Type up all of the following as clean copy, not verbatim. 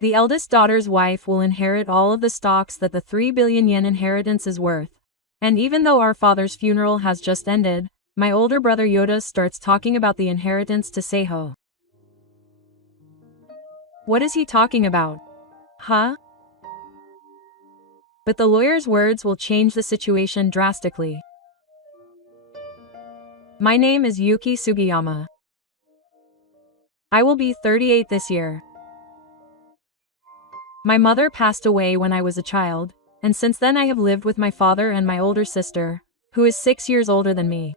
The eldest daughter's wife will inherit all of the stocks that the 3 billion yen inheritance is worth. And even though our father's funeral has just ended, my older brother Yoda starts talking about the inheritance to Seiho. What is he talking about? Huh? But the lawyer's words will change the situation drastically. My name is Yuki Sugiyama. I will be 38 this year. My mother passed away when I was a child, and since then I have lived with my father and my older sister, who is 6 years older than me.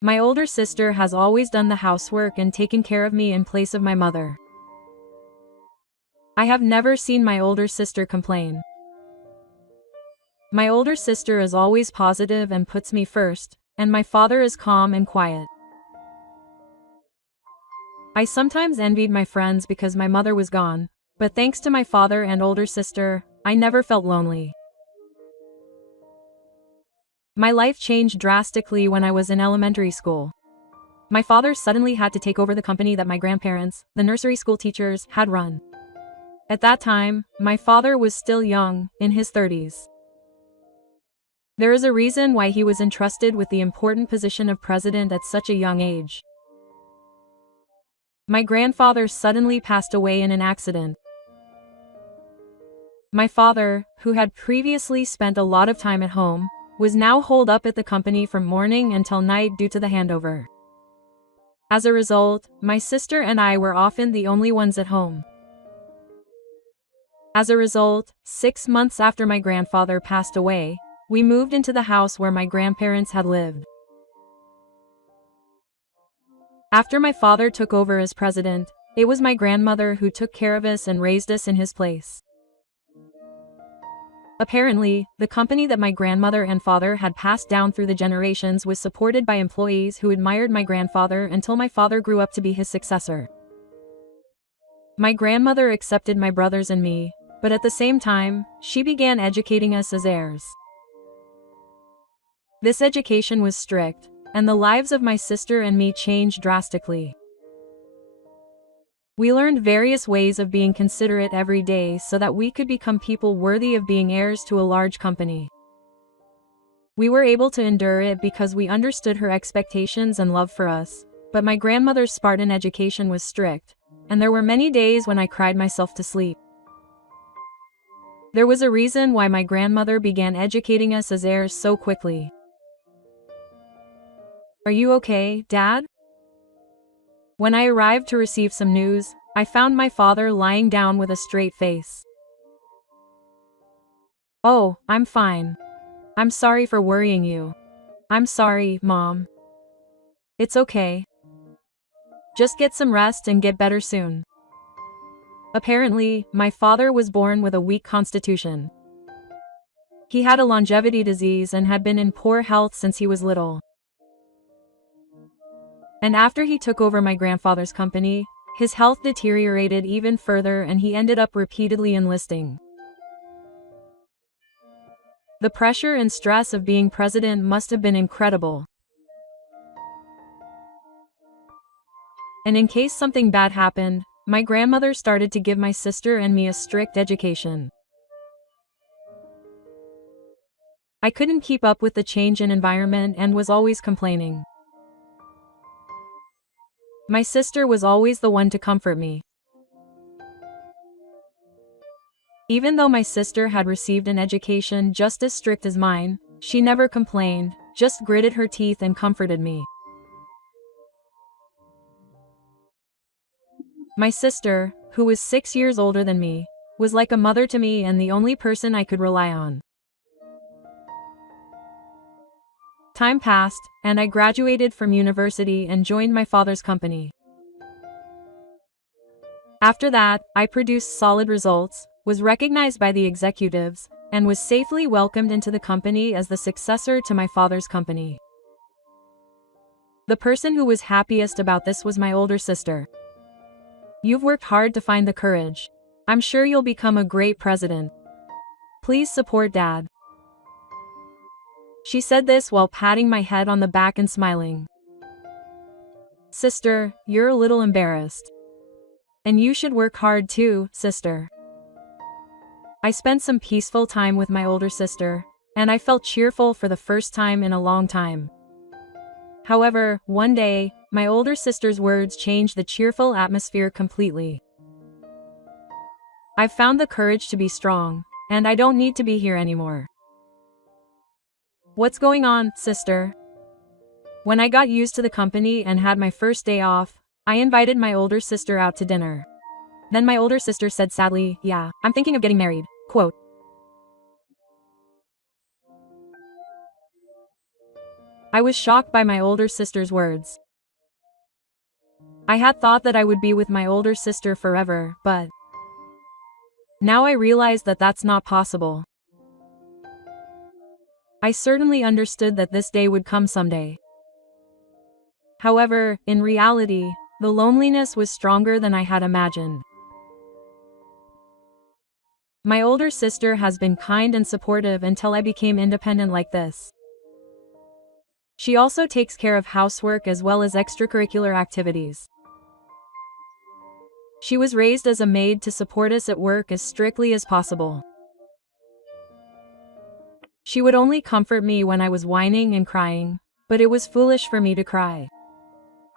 My older sister has always done the housework and taken care of me in place of my mother. I have never seen my older sister complain. My older sister is always positive and puts me first, and my father is calm and quiet. I sometimes envied my friends because my mother was gone, but thanks to my father and older sister, I never felt lonely. My life changed drastically when I was in elementary school. My father suddenly had to take over the company that my grandparents, the nursery school teachers, had run. At that time, my father was still young, in his 30s. There is a reason why he was entrusted with the important position of president at such a young age. My grandfather suddenly passed away in an accident. My father, who had previously spent a lot of time at home, was now holed up at the company from morning until night due to the handover. As a result, my sister and I were often the only ones at home. As a result, 6 months after my grandfather passed away, we moved into the house where my grandparents had lived. After my father took over as president, it was my grandmother who took care of us and raised us in his place. Apparently, the company that my grandmother and father had passed down through the generations was supported by employees who admired my grandfather until my father grew up to be his successor. My grandmother accepted my brothers and me, but at the same time, she began educating us as heirs. This education was strict, and the lives of my sister and me changed drastically. We learned various ways of being considerate every day so that we could become people worthy of being heirs to a large company. We were able to endure it because we understood her expectations and love for us, but my grandmother's Spartan education was strict, and there were many days when I cried myself to sleep. There was a reason why my grandmother began educating us as heirs so quickly. Are you okay, Dad? When I arrived to receive some news, I found my father lying down with a straight face. Oh, I'm fine. I'm sorry for worrying you. I'm sorry, Mom. It's okay. Just get some rest and get better soon. Apparently, my father was born with a weak constitution. He had a longevity disease and had been in poor health since he was little. And after he took over my grandfather's company, his health deteriorated even further and he ended up repeatedly enlisting. The pressure and stress of being president must have been incredible. And in case something bad happened, my grandmother started to give my sister and me a strict education. I couldn't keep up with the change in environment and was always complaining. My sister was always the one to comfort me. Even though my sister had received an education just as strict as mine, she never complained, just gritted her teeth and comforted me. My sister, who was 6 years older than me, was like a mother to me and the only person I could rely on. Time passed, and I graduated from university and joined my father's company. After that, I produced solid results, was recognized by the executives, and was safely welcomed into the company as the successor to my father's company. The person who was happiest about this was my older sister. You've worked hard to find the courage. I'm sure you'll become a great president. Please support Dad. She said this while patting my head on the back and smiling. Sister, you're a little embarrassed. And you should work hard too, sister. I spent some peaceful time with my older sister, and I felt cheerful for the first time in a long time. However, one day, my older sister's words changed the cheerful atmosphere completely. I've found the courage to be strong, and I don't need to be here anymore. What's going on, sister? When I got used to the company and had my first day off, I invited my older sister out to dinner. Then my older sister said sadly, "Yeah, I'm thinking of getting married." Quote. I was shocked by my older sister's words. I had thought that I would be with my older sister forever, but now I realize that that's not possible. I certainly understood that this day would come someday. However, in reality, the loneliness was stronger than I had imagined. My older sister has been kind and supportive until I became independent like this. She also takes care of housework as well as extracurricular activities. She was raised as a maid to support us at work as strictly as possible. She would only comfort me when I was whining and crying, but it was foolish for me to cry.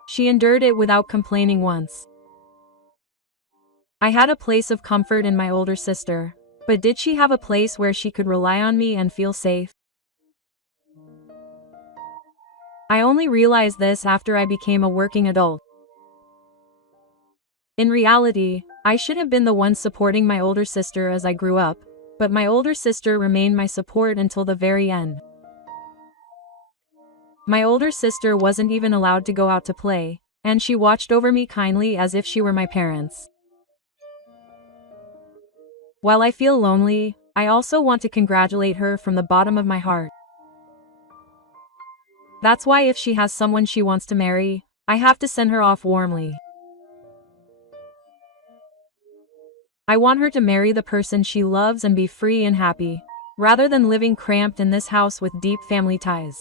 She endured it without complaining once. I had a place of comfort in my older sister, but did she have a place where she could rely on me and feel safe? I only realized this after I became a working adult. In reality, I should have been the one supporting my older sister as I grew up, but my older sister remained my support until the very end. My older sister wasn't even allowed to go out to play, and she watched over me kindly as if she were my parents. While I feel lonely, I also want to congratulate her from the bottom of my heart. That's why if she has someone she wants to marry, I have to send her off warmly. I want her to marry the person she loves and be free and happy, rather than living cramped in this house with deep family ties.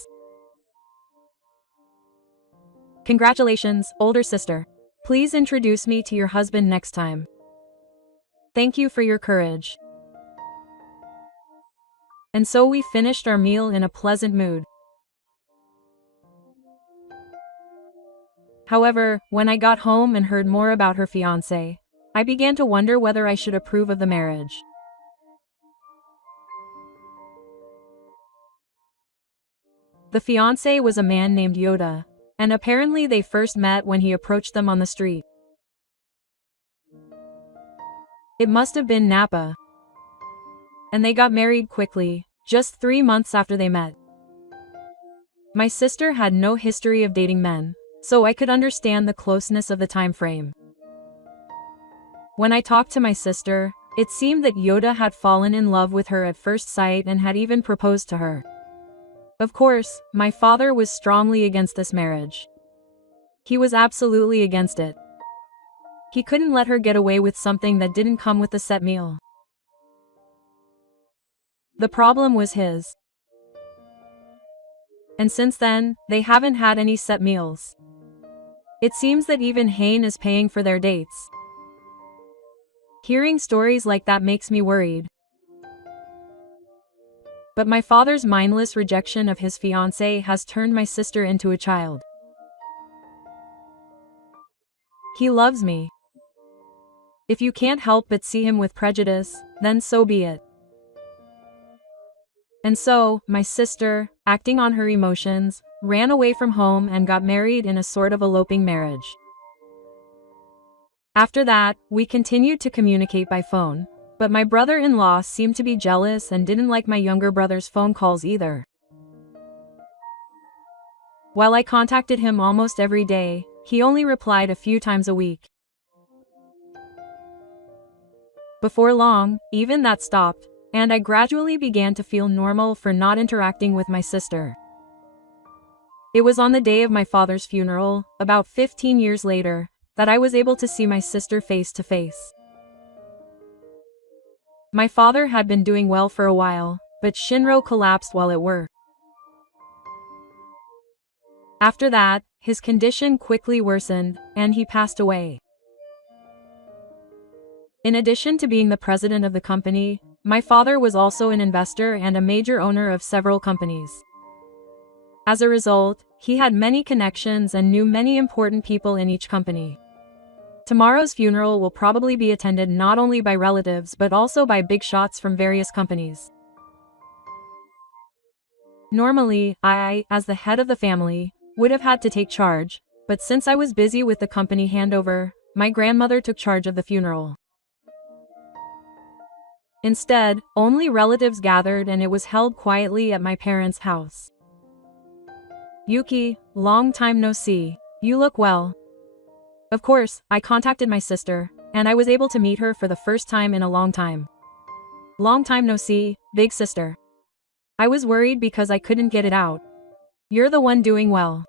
Congratulations, older sister. Please introduce me to your husband next time. Thank you for your courage. And so we finished our meal in a pleasant mood. However, when I got home and heard more about her fiancé, I began to wonder whether I should approve of the marriage. The fiancé was a man named Yoda, and apparently they first met when he approached them on the street. It must have been Napa. And they got married quickly, just 3 months after they met. My sister had no history of dating men, so I could understand the closeness of the time frame. When I talked to my sister, it seemed that Yoda had fallen in love with her at first sight and had even proposed to her. Of course, my father was strongly against this marriage. He was absolutely against it. He couldn't let her get away with something that didn't come with the set meal. The problem was his. And since then, they haven't had any set meals. It seems that even Hayne is paying for their dates. Hearing stories like that makes me worried. But my father's mindless rejection of his fiancée has turned my sister into a child. He loves me. If you can't help but see him with prejudice, then so be it. And so, my sister, acting on her emotions, ran away from home and got married in a sort of eloping marriage. After that, we continued to communicate by phone, but my brother-in-law seemed to be jealous and didn't like my younger brother's phone calls either. While I contacted him almost every day, he only replied a few times a week. Before long, even that stopped, and I gradually began to feel normal for not interacting with my sister. It was on the day of my father's funeral, about 15 years later, that I was able to see my sister face to face. My father had been doing well for a while, but Shinro collapsed while at work. After that, his condition quickly worsened, and he passed away. In addition to being the president of the company, my father was also an investor and a major owner of several companies. As a result, he had many connections and knew many important people in each company. Tomorrow's funeral will probably be attended not only by relatives but also by big shots from various companies. Normally, I, as the head of the family, would have had to take charge, but since I was busy with the company handover, my grandmother took charge of the funeral. Instead, only relatives gathered and it was held quietly at my parents' house. Yuki, long time no see. You look well. Of course, I contacted my sister, and I was able to meet her for the first time in a long time. Long time no see, big sister. I was worried because I couldn't get it out. You're the one doing well.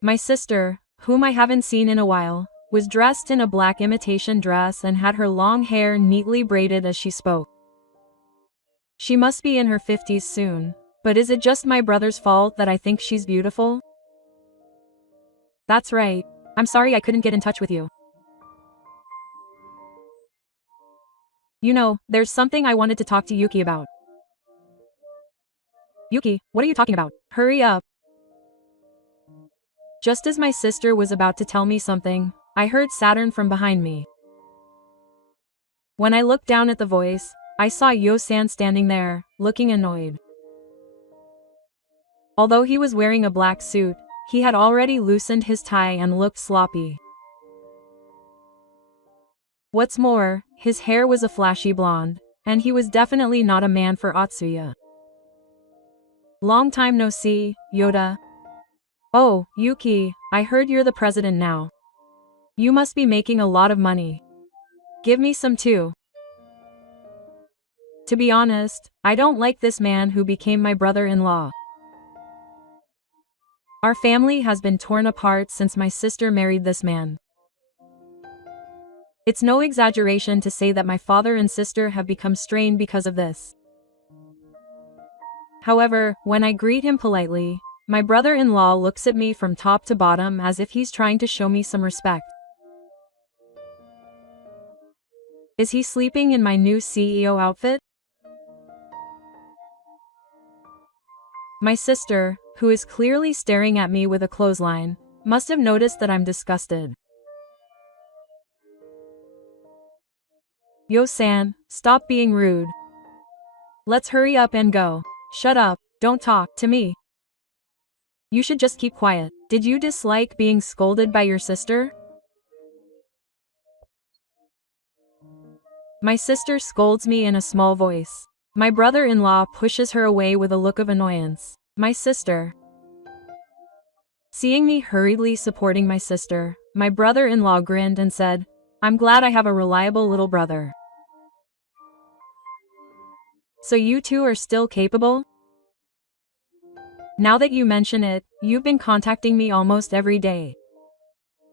My sister, whom I haven't seen in a while, was dressed in a black imitation dress and had her long hair neatly braided as she spoke. She must be in her 50s soon, but is it just my brother's fault that I think she's beautiful? That's right. I'm sorry I couldn't get in touch with you. You know, there's something I wanted to talk to Yuki about. Yuki, what are you talking about? Hurry up. Just as my sister was about to tell me something, I heard Saturn from behind me. When I looked down at the voice, I saw Yo-san standing there, looking annoyed. Although he was wearing a black suit, he had already loosened his tie and looked sloppy. What's more, his hair was a flashy blonde, and he was definitely not a man for Atsuya. Long time no see, Yoda. Oh, Yuki, I heard you're the president now. You must be making a lot of money. Give me some too. To be honest, I don't like this man who became my brother-in-law. Our family has been torn apart since my sister married this man. It's no exaggeration to say that my father and sister have become strained because of this. However, when I greet him politely, my brother-in-law looks at me from top to bottom as if he's trying to show me some respect. Is he sleeping in my new CEO outfit? My sister, who is clearly staring at me with a clothesline, must have noticed that I'm disgusted. Yo-san, stop being rude. Let's hurry up and go. Shut up, don't talk to me. You should just keep quiet. Did you dislike being scolded by your sister? My sister scolds me in a small voice. My brother-in-law pushes her away with a look of annoyance. My sister. Seeing me hurriedly supporting my sister, my brother-in-law grinned and said, I'm glad I have a reliable little brother. So you two are still capable? Now that you mention it, you've been contacting me almost every day.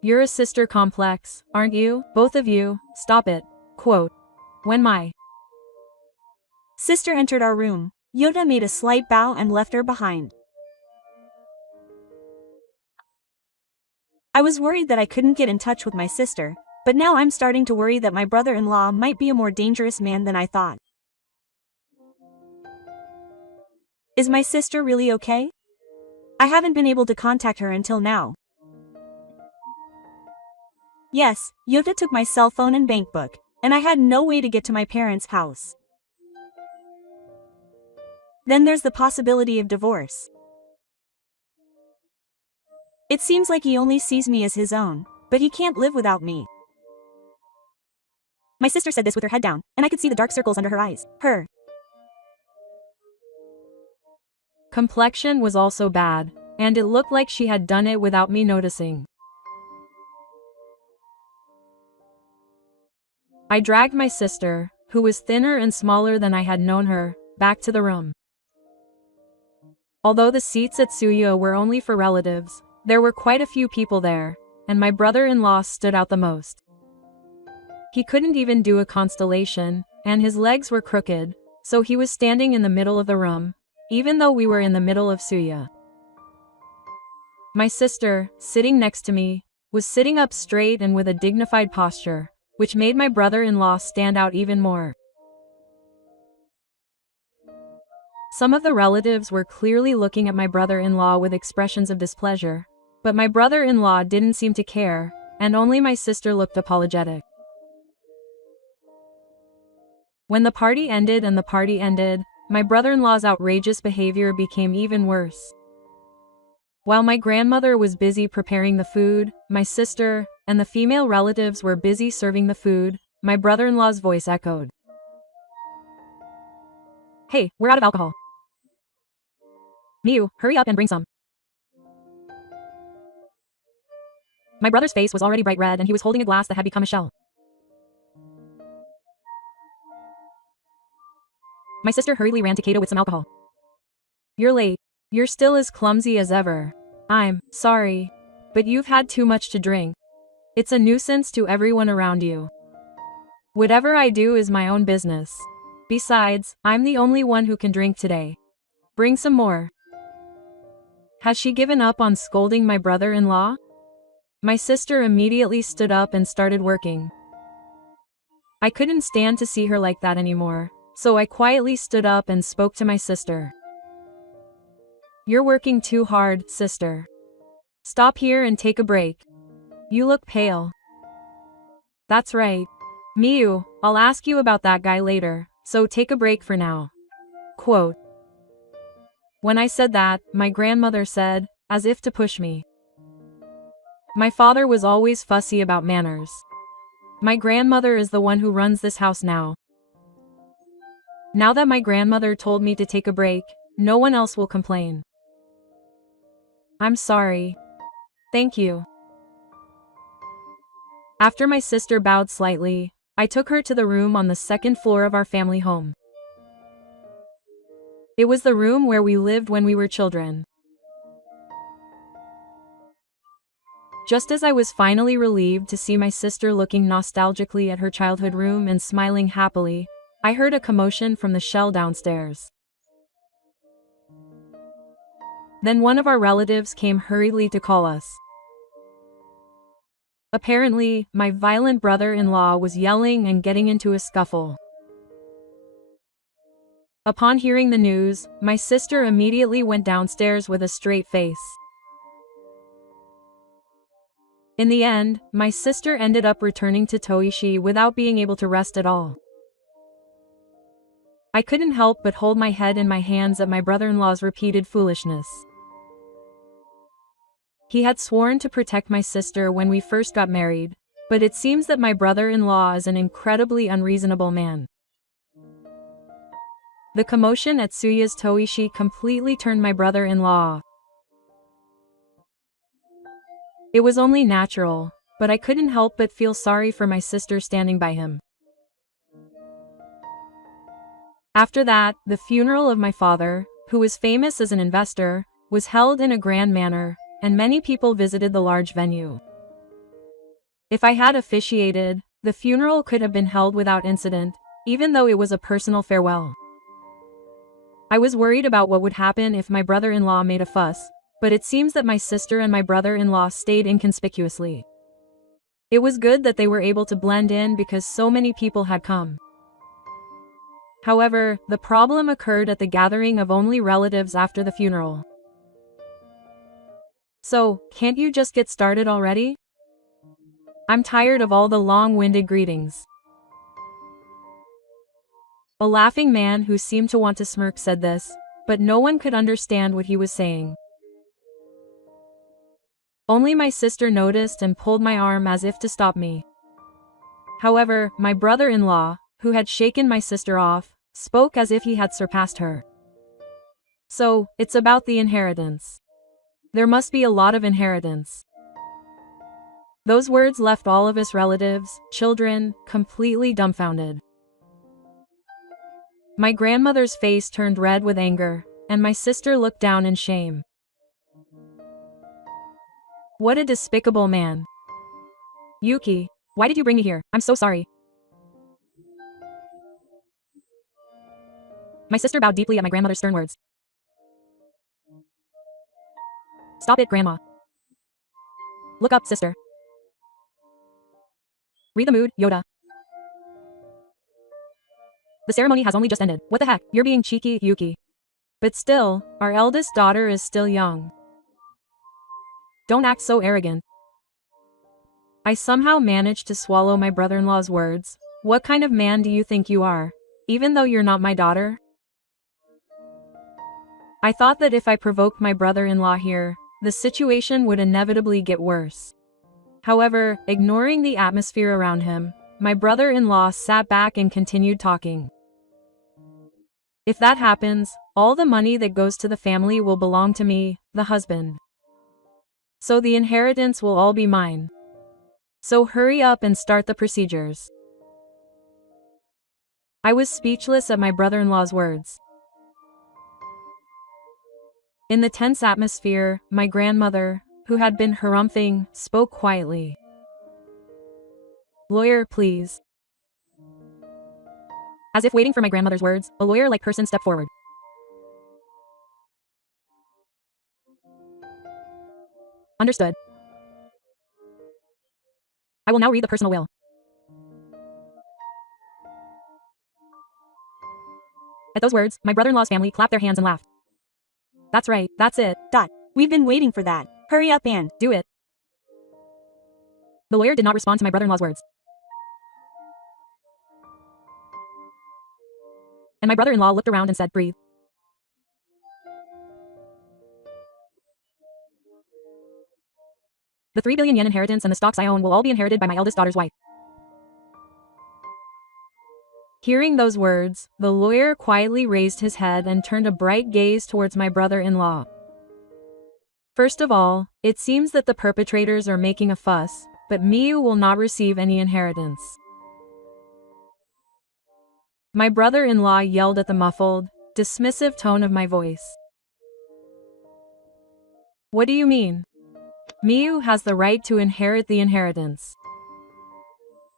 You're a sister complex, aren't you? Both of you, stop it. Quote. When my sister entered our room, Yoda made a slight bow and left her behind. I was worried that I couldn't get in touch with my sister, but now I'm starting to worry that my brother-in-law might be a more dangerous man than I thought. Is my sister really okay? I haven't been able to contact her until now. Yes, Yoda took my cell phone and bank book, and I had no way to get to my parents' house. Then there's the possibility of divorce. It seems like he only sees me as his own, but he can't live without me. My sister said this with her head down, and I could see the dark circles under her eyes. Her complexion was also bad, and it looked like she had done it without me noticing. I dragged my sister, who was thinner and smaller than I had known her, back to the room. Although the seats at Suya were only for relatives, there were quite a few people there, and my brother-in-law stood out the most. He couldn't even do a constellation, and his legs were crooked, so he was standing in the middle of the room, even though we were in the middle of Suya. My sister, sitting next to me, was sitting up straight and with a dignified posture, which made my brother-in-law stand out even more. Some of the relatives were clearly looking at my brother-in-law with expressions of displeasure, but my brother-in-law didn't seem to care, and only my sister looked apologetic. When the party ended, my brother-in-law's outrageous behavior became even worse. While my grandmother was busy preparing the food, my sister and the female relatives were busy serving the food, my brother-in-law's voice echoed. "Hey, we're out of alcohol. Miu, hurry up and bring some." My brother's face was already bright red and he was holding a glass that had become a shell. My sister hurriedly ran to Kato with some alcohol. "You're late. You're still as clumsy as ever. I'm sorry, but you've had too much to drink. It's a nuisance to everyone around you. Whatever I do is my own business. Besides, I'm the only one who can drink today. Bring some more." Has she given up on scolding my brother-in-law? My sister immediately stood up and started working. I couldn't stand to see her like that anymore, so I quietly stood up and spoke to my sister. "You're working too hard, sister. Stop here and take a break. You look pale." "That's right. Miu, I'll ask you about that guy later, so take a break for now." Quote. When I said that, my grandmother said, as if to push me. My father was always fussy about manners. My grandmother is the one who runs this house now. Now that my grandmother told me to take a break, no one else will complain. I'm sorry. Thank you. After my sister bowed slightly, I took her to the room on the second floor of our family home. It was the room where we lived when we were children. Just as I was finally relieved to see my sister looking nostalgically at her childhood room and smiling happily, I heard a commotion from the shell downstairs. Then one of our relatives came hurriedly to call us. Apparently, my violent brother-in-law was yelling and getting into a scuffle. Upon hearing the news, my sister immediately went downstairs with a straight face. In the end, my sister ended up returning to Toishi without being able to rest at all. I couldn't help but hold my head in my hands at my brother-in-law's repeated foolishness. He had sworn to protect my sister when we first got married, but it seems that my brother-in-law is an incredibly unreasonable man. The commotion at Tsuya's Toishi completely turned my brother-in-law off. It was only natural, but I couldn't help but feel sorry for my sister standing by him. After that, the funeral of my father, who was famous as an investor, was held in a grand manner, and many people visited the large venue. If I had officiated, the funeral could have been held without incident, even though it was a personal farewell. I was worried about what would happen if my brother-in-law made a fuss, but it seems that my sister and my brother-in-law stayed inconspicuously. It was good that they were able to blend in because so many people had come. However, the problem occurred at the gathering of only relatives after the funeral. So, can't you just get started already? I'm tired of all the long-winded greetings. A laughing man who seemed to want to smirk said this, but no one could understand what he was saying. Only my sister noticed and pulled my arm as if to stop me. However, my brother-in-law, who had shaken my sister off, spoke as if he had surpassed her. So, it's about the inheritance. There must be a lot of inheritance. Those words left all of us relatives, children, completely dumbfounded. My grandmother's face turned red with anger, and my sister looked down in shame. What a despicable man. Yuki, why did you bring me here? I'm so sorry. My sister bowed deeply at my grandmother's stern words. Stop it, Grandma. Look up, sister. Read the mood, Yoda. The ceremony has only just ended. What the heck? You're being cheeky, Yuki. But still, our eldest daughter is still young. Don't act so arrogant. I somehow managed to swallow my brother-in-law's words. What kind of man do you think you are? Even though you're not my daughter? I thought that if I provoked my brother-in-law here, the situation would inevitably get worse. However, ignoring the atmosphere around him, my brother-in-law sat back and continued talking. If that happens, all the money that goes to the family will belong to me, the husband. So the inheritance will all be mine. So hurry up and start the procedures. I was speechless at my brother-in-law's words. In the tense atmosphere, my grandmother, who had been harumphing, spoke quietly. Lawyer, please. As if waiting for my grandmother's words, a lawyer-like person stepped forward. Understood. I will now read the personal will. At those words, my brother-in-law's family clapped their hands and laughed. That's right, that's it. We've been waiting for that. Hurry up and Do it. The lawyer did not respond to my brother-in-law's words. And my brother-in-law looked around and said, breathe. The 3 billion yen inheritance and the stocks I own will all be inherited by my eldest daughter's wife. Hearing those words, the lawyer quietly raised his head and turned a bright gaze towards my brother-in-law. First of all, it seems that the perpetrators are making a fuss, but Miyu will not receive any inheritance. My brother-in-law yelled at the muffled, dismissive tone of my voice. What do you mean? Miyu has the right to inherit the inheritance.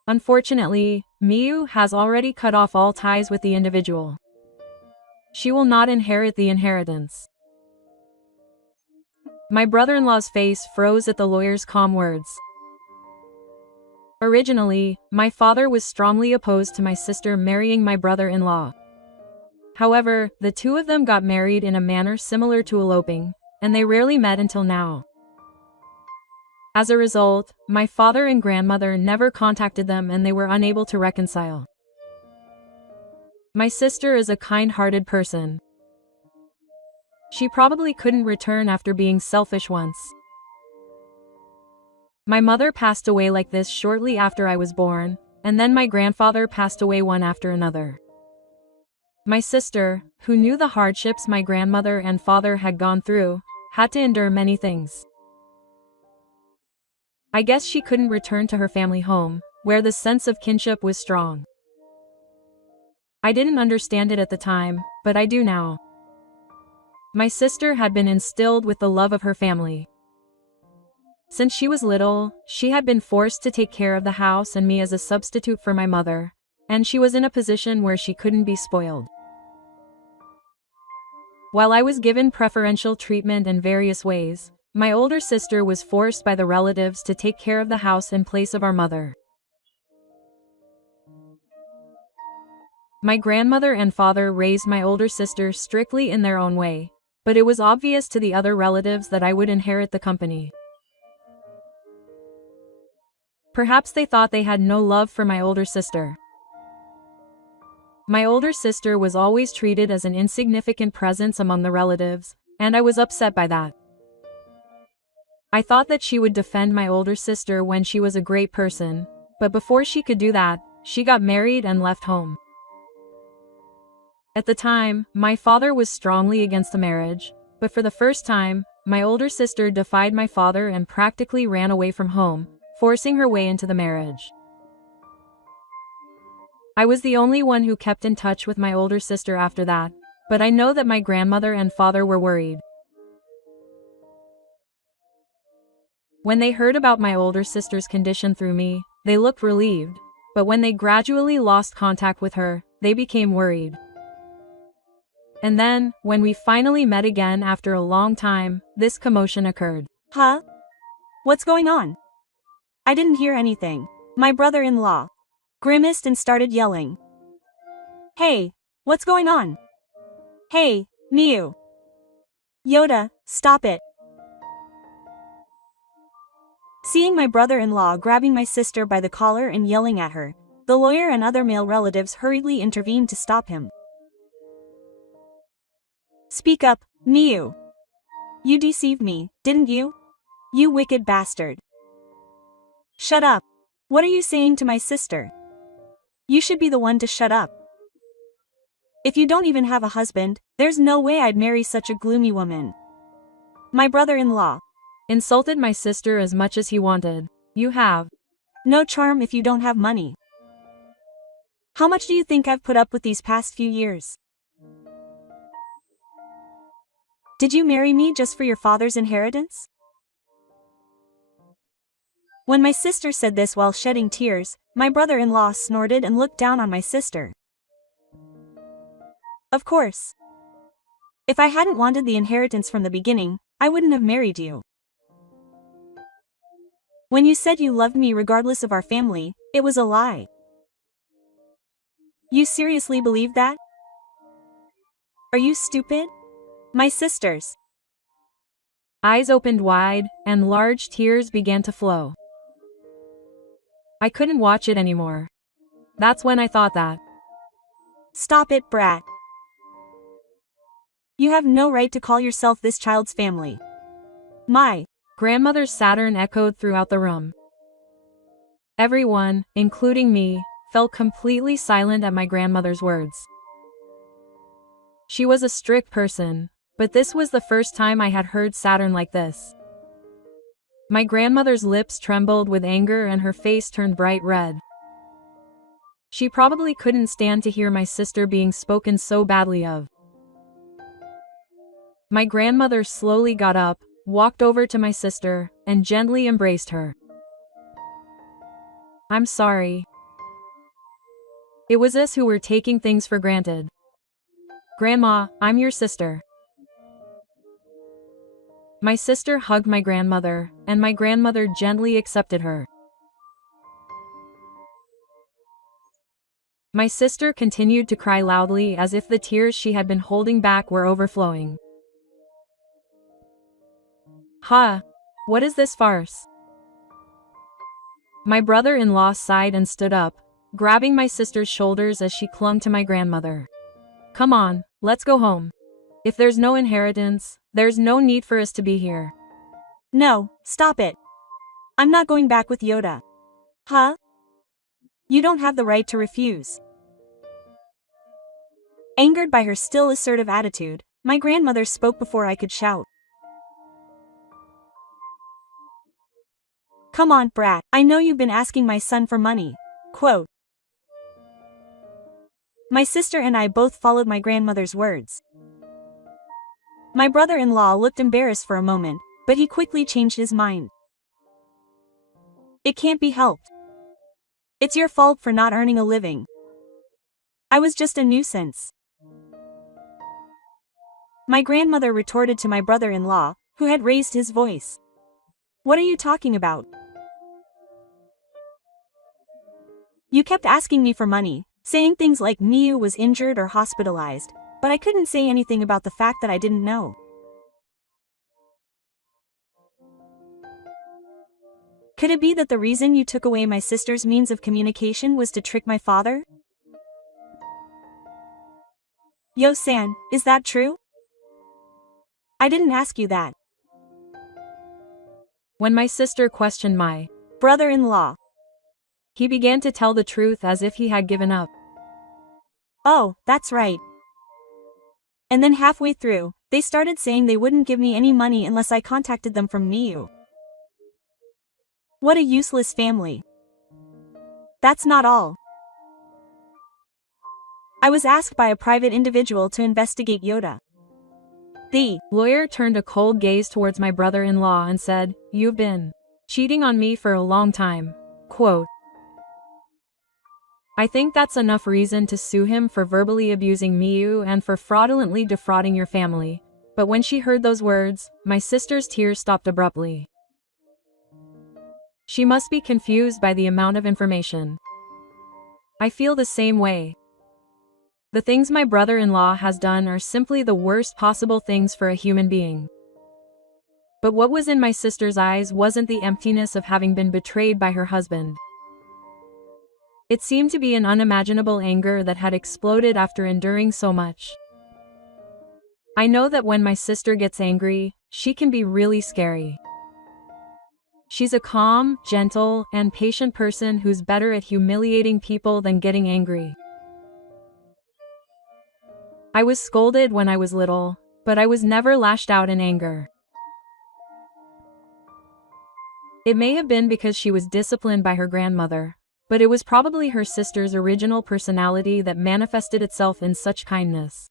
Unfortunately, Miyu has already cut off all ties with the individual. She will not inherit the inheritance. My brother-in-law's face froze at the lawyer's calm words. Originally, my father was strongly opposed to my sister marrying my brother-in-law. However, the two of them got married in a manner similar to eloping, and they rarely met until now. As a result, my father and grandmother never contacted them and they were unable to reconcile. My sister is a kind-hearted person. She probably couldn't return after being selfish once. My mother passed away like this shortly after I was born, and then my grandfather passed away one after another. My sister, who knew the hardships my grandmother and father had gone through, had to endure many things. I guess she couldn't return to her family home, where the sense of kinship was strong. I didn't understand it at the time, but I do now. My sister had been instilled with the love of her family. Since she was little, she had been forced to take care of the house and me as a substitute for my mother, and she was in a position where she couldn't be spoiled. While I was given preferential treatment in various ways, my older sister was forced by the relatives to take care of the house in place of our mother. My grandmother and father raised my older sister strictly in their own way, but it was obvious to the other relatives that I would inherit the company. Perhaps they thought they had no love for my older sister. My older sister was always treated as an insignificant presence among the relatives, and I was upset by that. I thought that she would defend my older sister when she was a great person, but before she could do that, she got married and left home. At the time, my father was strongly against the marriage, but for the first time, my older sister defied my father and practically ran away from home, forcing her way into the marriage. I was the only one who kept in touch with my older sister after that, but I know that my grandmother and father were worried. When they heard about my older sister's condition through me, they looked relieved, but when they gradually lost contact with her, they became worried. And then, when we finally met again after a long time, this commotion occurred. Huh? What's going on? I didn't hear anything. My brother-in-law grimaced and started yelling. Hey, what's going on? Hey, Miu. Yoda, stop it. Seeing my brother-in-law grabbing my sister by the collar and yelling at her, the lawyer and other male relatives hurriedly intervened to stop him. Speak up, Miu. You deceived me, didn't you? You wicked bastard. Shut up. What are you saying to my sister? You should be the one to shut up. If you don't even have a husband, there's no way I'd marry such a gloomy woman. My brother-in-law insulted my sister as much as he wanted. You have no charm if you don't have money. How much do you think I've put up with these past few years? Did you marry me just for your father's inheritance? When my sister said this while shedding tears, my brother-in-law snorted and looked down on my sister. Of course. If I hadn't wanted the inheritance from the beginning, I wouldn't have married you. When you said you loved me regardless of our family, it was a lie. You seriously believe that? Are you stupid? My sisters' eyes opened wide, and large tears began to flow. I couldn't watch it anymore. That's when I thought that. Stop it, brat. You have no right to call yourself this child's family. My grandmother's Saturn echoed throughout the room. Everyone, including me, fell completely silent at my grandmother's words. She was a strict person, but this was the first time I had heard Saturn like this. My grandmother's lips trembled with anger and her face turned bright red. She probably couldn't stand to hear my sister being spoken so badly of. My grandmother slowly got up, walked over to my sister, and gently embraced her. I'm sorry. It was us who were taking things for granted. Grandma, I'm your sister. My sister hugged my grandmother, and my grandmother gently accepted her. My sister continued to cry loudly as if the tears she had been holding back were overflowing. Huh? What is this farce? My brother-in-law sighed and stood up, grabbing my sister's shoulders as she clung to my grandmother. Come on, let's go home. If there's no inheritance, there's no need for us to be here. No, stop it. I'm not going back with Yoda. Huh? You don't have the right to refuse. Angered by her still assertive attitude, my grandmother spoke before I could shout. Come on, brat, I know you've been asking my son for money. Quote. My sister and I both followed my grandmother's words. My brother-in-law looked embarrassed for a moment, but he quickly changed his mind. It can't be helped. It's your fault for not earning a living. I was just a nuisance. My grandmother retorted to my brother-in-law, who had raised his voice. What are you talking about? You kept asking me for money, saying things like Miu was injured or hospitalized, but I couldn't say anything about the fact that I didn't know. Could it be that the reason you took away my sister's means of communication was to trick my father? Yo-san, is that true? I didn't ask you that. When my sister questioned my brother-in-law, he began to tell the truth as if he had given up. Oh, that's right. And then halfway through, they started saying they wouldn't give me any money unless I contacted them from Miu. What a useless family. That's not all. I was asked by a private individual to investigate Yoda. The lawyer turned a cold gaze towards my brother-in-law and said, You've been cheating on me for a long time. Quote. I think that's enough reason to sue him for verbally abusing Miu and for fraudulently defrauding your family. But when she heard those words, my sister's tears stopped abruptly. She must be confused by the amount of information. I feel the same way. The things my brother-in-law has done are simply the worst possible things for a human being. But what was in my sister's eyes wasn't the emptiness of having been betrayed by her husband. It seemed to be an unimaginable anger that had exploded after enduring so much. I know that when my sister gets angry, she can be really scary. She's a calm, gentle, and patient person who's better at humiliating people than getting angry. I was scolded when I was little, but I was never lashed out in anger. It may have been because she was disciplined by her grandmother, but it was probably her sister's original personality that manifested itself in such kindness.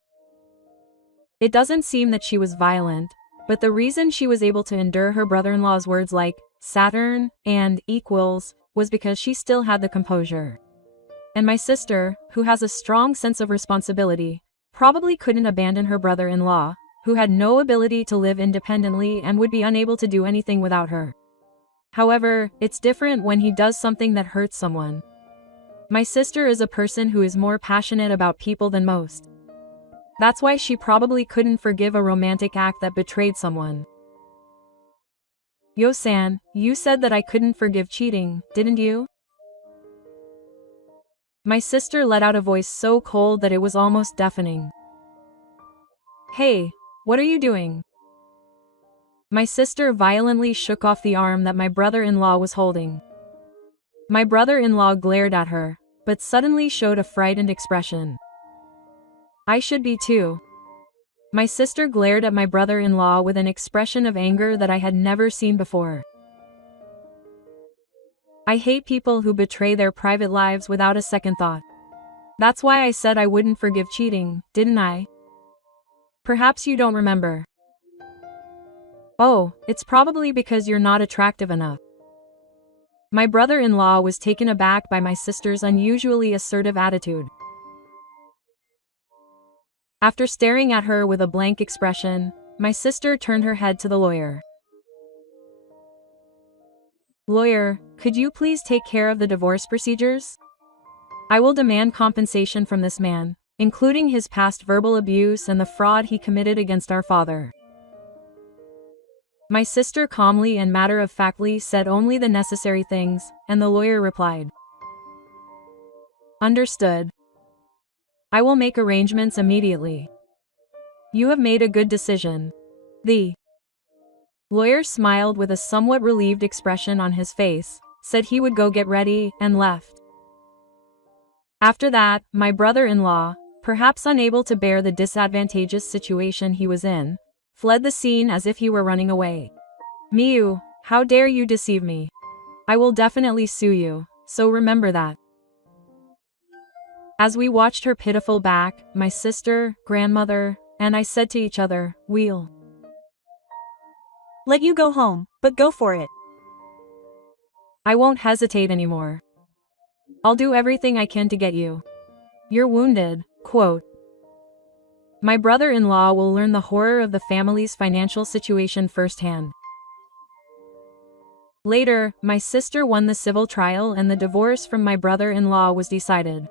It doesn't seem that she was violent, but the reason she was able to endure her brother-in-law's words like Saturn and equals was because she still had the composure. And my sister, who has a strong sense of responsibility, probably couldn't abandon her brother-in-law, who had no ability to live independently and would be unable to do anything without her. However, it's different when he does something that hurts someone. My sister is a person who is more passionate about people than most. That's why she probably couldn't forgive a romantic act that betrayed someone. Yo-san, you said that I couldn't forgive cheating, didn't you? My sister let out a voice so cold that it was almost deafening. Hey, what are you doing? My sister violently shook off the arm that my brother-in-law was holding. My brother-in-law glared at her, but suddenly showed a frightened expression. I should be too. My sister glared at my brother-in-law with an expression of anger that I had never seen before. I hate people who betray their private lives without a second thought. That's why I said I wouldn't forgive cheating, didn't I? Perhaps you don't remember. Oh, it's probably because you're not attractive enough. My brother-in-law was taken aback by my sister's unusually assertive attitude. After staring at her with a blank expression, my sister turned her head to the lawyer. Lawyer, could you please take care of the divorce procedures? I will demand compensation from this man, including his past verbal abuse and the fraud he committed against our father. My sister calmly and matter-of-factly said only the necessary things, and the lawyer replied. Understood. I will make arrangements immediately. You have made a good decision. The lawyer smiled with a somewhat relieved expression on his face, said he would go get ready, and left. After that, my brother-in-law, perhaps unable to bear the disadvantageous situation he was in, fled the scene as if he were running away. Miyu, how dare you deceive me? I will definitely sue you, so remember that. As we watched her pitiful back, my sister, grandmother, and I said to each other, we'll Let you go home, but go for it. I won't hesitate anymore. I'll do everything I can to get you. You're wounded, quote. My brother-in-law will learn the horror of the family's financial situation firsthand. Later, my sister won the civil trial and the divorce from my brother-in-law was decided.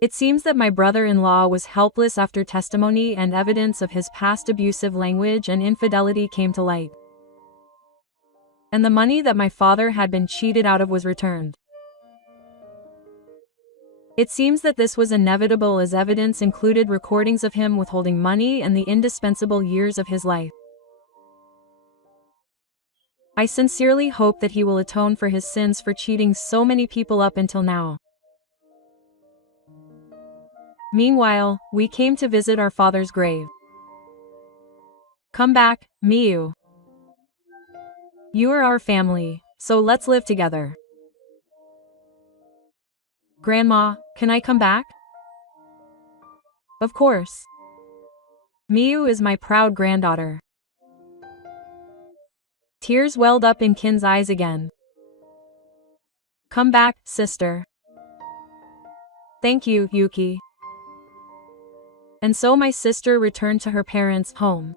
It seems that my brother-in-law was helpless after testimony and evidence of his past abusive language and infidelity came to light. And the money that my father had been cheated out of was returned. It seems that this was inevitable as evidence included recordings of him withholding money and the indispensable years of his life. I sincerely hope that he will atone for his sins for cheating so many people up until now. Meanwhile, we came to visit our father's grave. Come back, Miyu. You are our family, so let's live together. Grandma, can I come back? Of course. Miyu is my proud granddaughter. Tears welled up in Kin's eyes again. Come back, sister. Thank you, Yuki. And so my sister returned to her parents' home.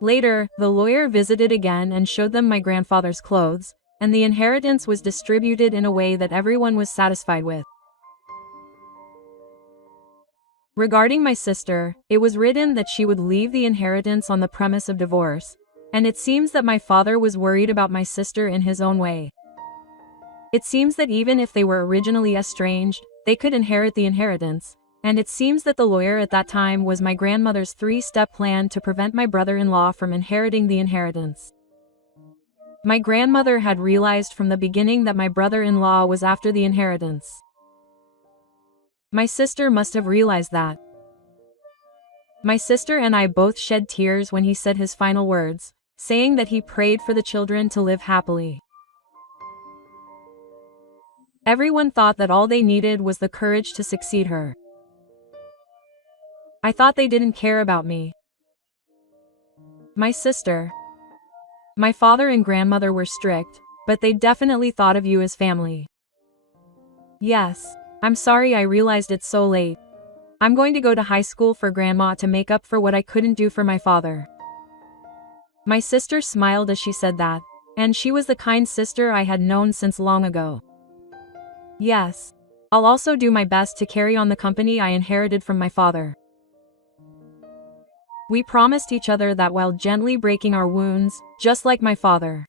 Later, the lawyer visited again and showed them my grandfather's clothes, and the inheritance was distributed in a way that everyone was satisfied with. Regarding my sister, it was written that she would leave the inheritance on the premise of divorce, and it seems that my father was worried about my sister in his own way. It seems that even if they were originally estranged, they could inherit the inheritance, and it seems that the lawyer at that time was my grandmother's three-step plan to prevent my brother-in-law from inheriting the inheritance. My grandmother had realized from the beginning that my brother-in-law was after the inheritance. My sister must have realized that. My sister and I both shed tears when he said his final words, saying that he prayed for the children to live happily. Everyone thought that all they needed was the courage to succeed her. I thought they didn't care about me. My sister. My father and grandmother were strict, but they definitely thought of you as family. Yes. I'm sorry I realized it so late. I'm going to go to high school for grandma to make up for what I couldn't do for my father. My sister smiled as she said that, and she was the kind sister I had known since long ago. Yes. I'll also do my best to carry on the company I inherited from my father. We promised each other that while gently breaking our wounds, just like my father.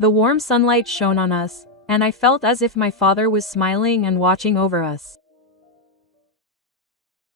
The warm sunlight shone on us, and I felt as if my father was smiling and watching over us.